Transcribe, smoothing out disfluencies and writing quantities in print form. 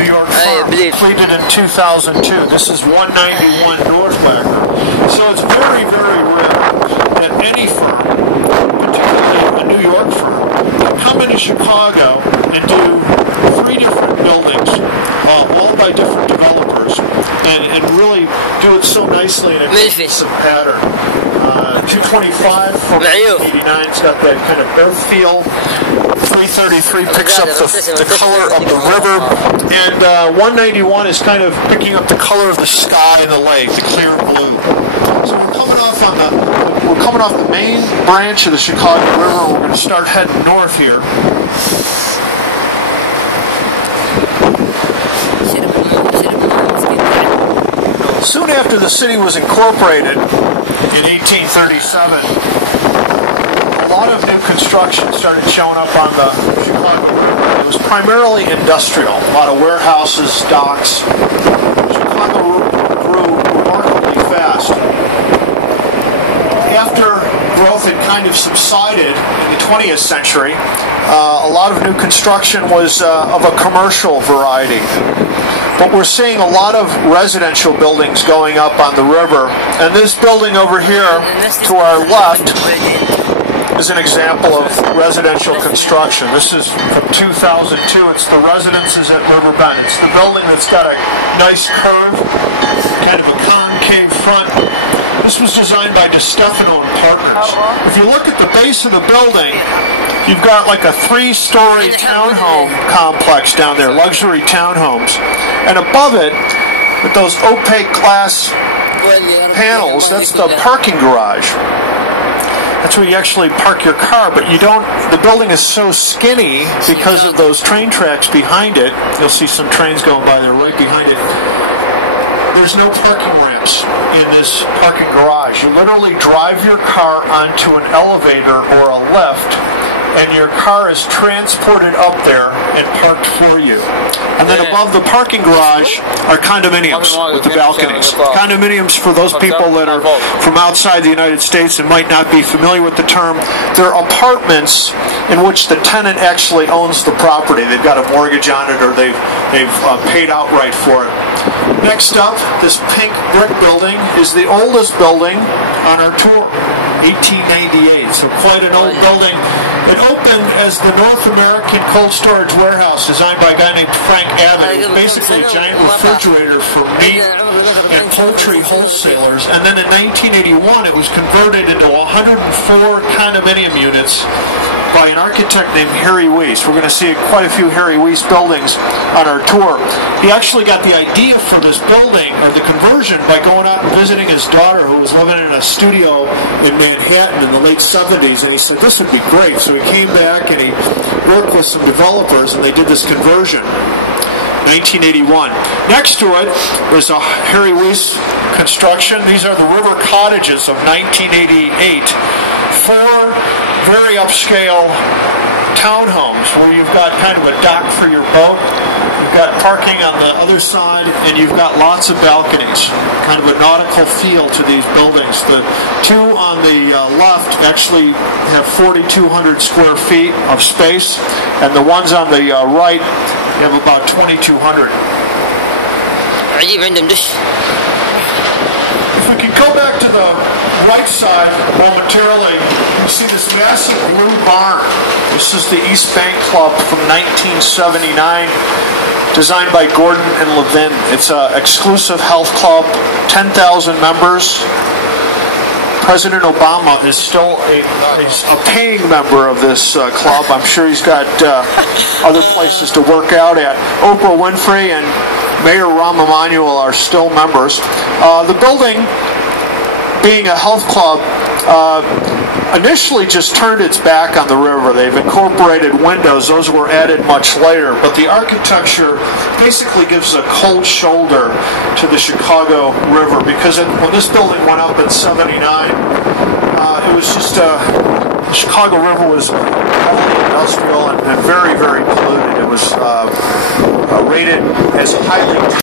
New York firm, completed in 2002. This is 191 Northbacker. So it's very, very rare that any firm, particularly a New York firm, can come into Chicago and do 3 different buildings, all by different developers, and really do it so nicely in a consistent pattern. 225 from 89's got that kind of earth feel. 333 picks up the color of the river, and 191 is kind of picking up the color of the sky and the lake, the clear blue. So we're coming off the main branch of the Chicago River. We're going to start heading north here. Soon after the city was incorporated in 1837, a lot of new construction started showing up on the Chicago River. It was primarily industrial, a lot of warehouses, docks. Chicago grew remarkably fast. After growth had kind of subsided in the 20th century, a lot of new construction was of a commercial variety. But we're seeing a lot of residential buildings going up on the river. And this building over here to our left is an example of residential construction. This is from 2002. It's the residences at River Bend. It's the building that's got a nice curve, kind of a concave front. This was designed by DeStefano and Partners. If you look at the base of the building, you've got like a 3-story townhome complex down there, luxury townhomes. And above it, with those opaque glass panels, that's the parking garage. That's where you actually park your car, but you don't, the building is so skinny because of those train tracks behind it. You'll see some trains going by there right behind it. There's no parking ramps in this parking garage. You literally drive your car onto an elevator or a lift, and your car is transported up there and parked for you. And then above the parking garage are condominiums with the balconies. Condominiums, for those people that are from outside the United States and might not be familiar with the term, they're apartments in which the tenant actually owns the property. They've got a mortgage on it, or they've paid outright for it. Next up, this pink brick building is the oldest building on our tour, 1898. So quite an old building. It opened as the North American Cold Storage Warehouse, designed by a guy named Frank Abbott. It was basically a giant refrigerator for meat and poultry wholesalers. And then in 1981, it was converted into 104 condominium units by an architect named Harry Weiss. We're going to see quite a few Harry Weiss buildings on our tour. He actually got the idea for this building, or the conversion, by going out and visiting his daughter, who was living in a studio in Manhattan in the late 70s, and he said, this would be great. So he came back and he worked with some developers, and they did this conversion. 1981. Next to it was a Harry Weiss construction. These are the River Cottages of 1988. 4 very upscale townhomes where you've got kind of a dock for your boat. You've got parking on the other side, and you've got lots of balconies. Kind of a nautical feel to these buildings. The 2 on the left actually have 4,200 square feet of space, and the ones on the right have about 2,200. If we can go back to the right side momentarily, you see this massive blue barn. This is the East Bank Club from 1979, designed by Gordon and Levin. It's an exclusive health club, 10,000 members. President Obama is still a paying member of this club. I'm sure he's got other places to work out at. Oprah Winfrey and Mayor Rahm Emanuel are still members. The building, being a health club, initially just turned its back on the river. They've incorporated windows. Those were added much later. But the architecture basically gives a cold shoulder to the Chicago River, because when this building went up in '79, it was just the Chicago River was heavily industrial and very, very polluted. It was rated as highly